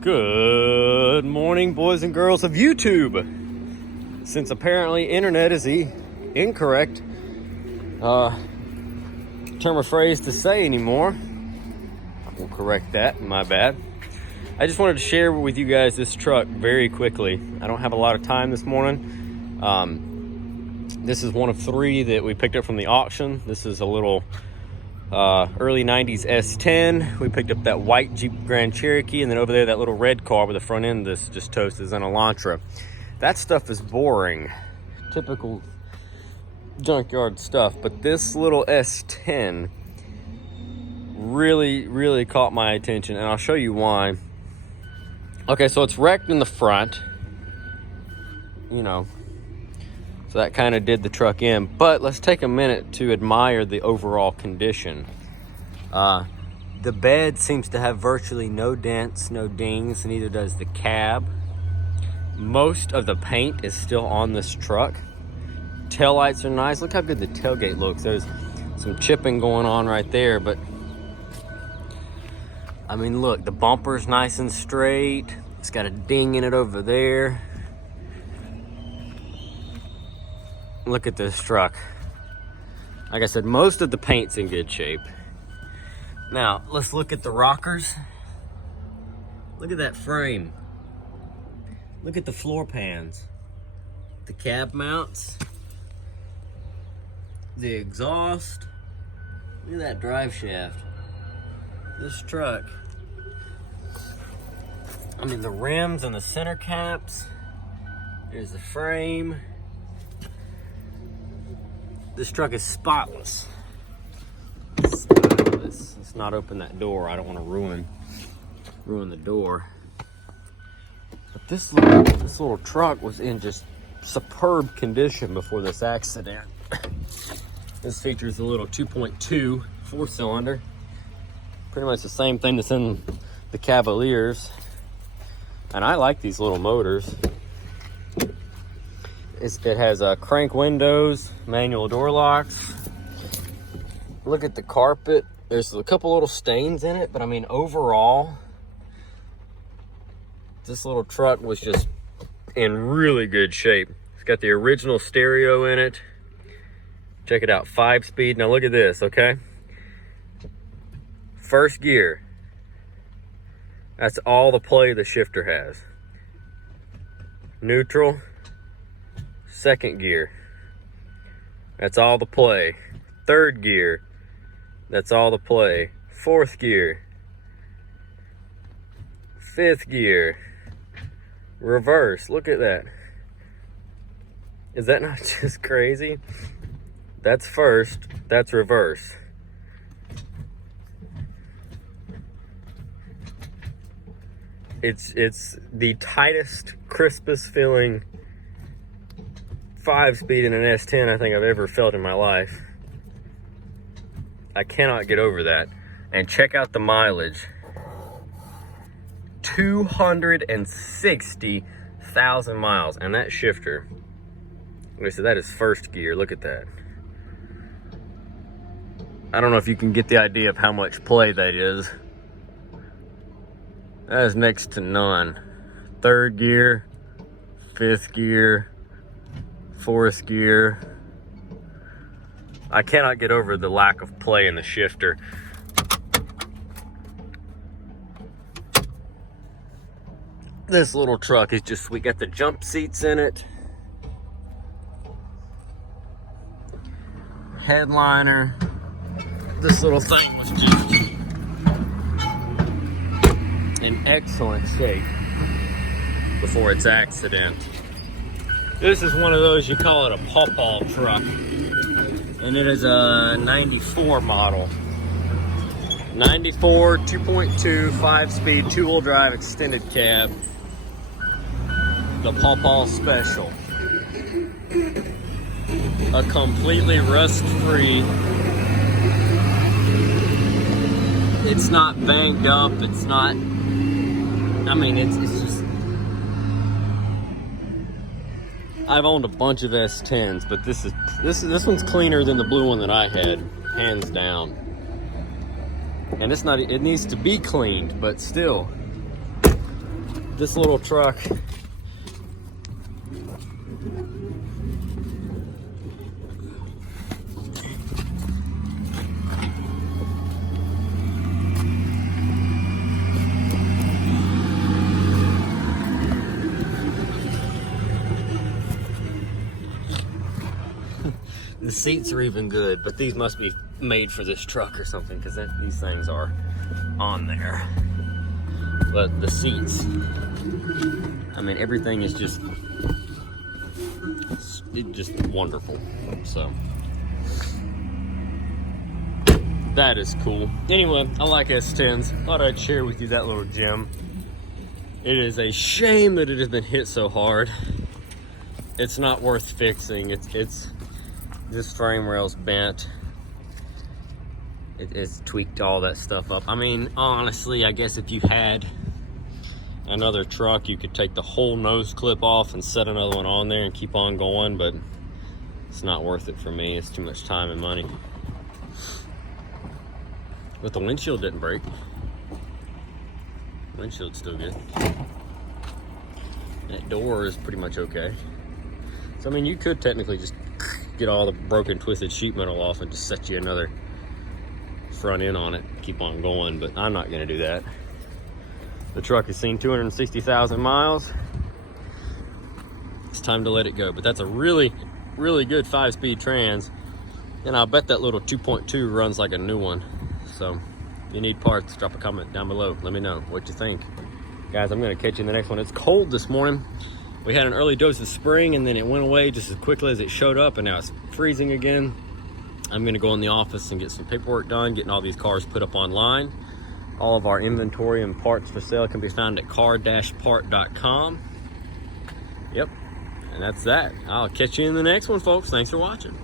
Good morning, boys and girls of YouTube. Since apparently internet is the incorrect term or phrase to say anymore, I will correct that, my bad. I just wanted to share with you guys this truck very quickly. I don't have a lot of time this morning. This is one of three that we picked up from the auction. This is a little early 90s S10. We picked up that white Jeep Grand Cherokee, and then over there that little red car with the front end that's just toast is an Elantra. That stuff is boring, typical junkyard stuff, but this little S10 really caught my attention, and I'll show you why. Okay, so it's wrecked in the front, you know, so that kind of did the truck in, but let's take a minute to admire the overall condition. The bed seems to have virtually no dents, no dings, neither does the cab. Most of the paint is still on this truck. Taillights are nice. Look how good the tailgate looks. There's some chipping going on right there, but I mean, look, the bumper's nice and straight. It's got a ding in it over there. Look at this truck. Like I said, most of the paint's in good shape. Now, let's look at the rockers. Look at that frame. Look at the floor pans. The cab mounts. The exhaust. Look at that drive shaft. This truck. I mean, the rims and the center caps. There's the frame. This truck is spotless. Spotless. Let's not open that door. I don't want to ruin the door. But this little truck was in just superb condition before this accident. This features a little 2.2 4-cylinder. Pretty much the same thing that's in the Cavaliers. And I like these little motors. It has crank windows, manual door locks. Look at the carpet. There's a couple little stains in it, but I mean, overall, this little truck was just in really good shape. It's got the original stereo in it. Check it out, 5-speed. Now look at this, okay? First gear. That's all the play the shifter has. Neutral. Second gear, that's all the play. Third gear, that's all the play. Fourth gear, fifth gear, reverse. Look at that. Is that not just crazy? That's first, that's reverse. It's the tightest, crispest feeling 5-speed in an S10 I think I've ever felt in my life. I cannot get over that. And check out the mileage. 260,000 miles. And that shifter, like I said, that is first gear. Look at that. I don't know if you can get the idea of how much play that is. That is next to none. Third gear, fifth gear, fourth gear. I cannot get over the lack of play in the shifter. This little truck is just, we got the jump seats in it. Headliner. This little thing was just in excellent shape before its accident. This is one of those, you call it a pawpaw truck. And it is a 94 model. 94, 2.2, 5-speed, 2-wheel drive extended cab. The pawpaw special. A completely rust-free. It's not banged up, it's not, I mean, it's just, I've owned a bunch of S10s, but this one's cleaner than the blue one that I had, hands down. And it's not, it needs to be cleaned, but still, this little truck, the seats are even good, but these must be made for this truck or something, because these things are on there. But the seats, I mean, everything is just wonderful. So that is cool. Anyway, I like S10s. Thought I'd share with you that little gem. It is a shame that it has been hit so hard. It's not worth fixing. It's this frame rail's bent. It's tweaked all that stuff up. I mean, honestly, I guess if you had another truck, you could take the whole nose clip off and set another one on there and keep on going, but it's not worth it for me. It's too much time and money. But the windshield didn't break. Windshield's still good. That door is pretty much okay. So, I mean, you could technically just get all the broken, twisted sheet metal off and just set you another front end on it, keep on going, but I'm not going to do that. The truck has seen 260,000 miles. It's time to let it go. But that's a really, really good 5-speed trans, and I'll bet that little 2.2 runs like a new one. So if you need parts, drop a comment down below. Let me know what you think. Guys, I'm going to catch you in the next one. It's cold this morning. We had an early dose of spring, and then it went away just as quickly as it showed up, and now it's freezing again. I'm gonna go in the office and get some paperwork done, getting all these cars put up online. All of our inventory and parts for sale can be found at car-part.com. Yep, and that's that. I'll catch you in the next one, folks. Thanks for watching.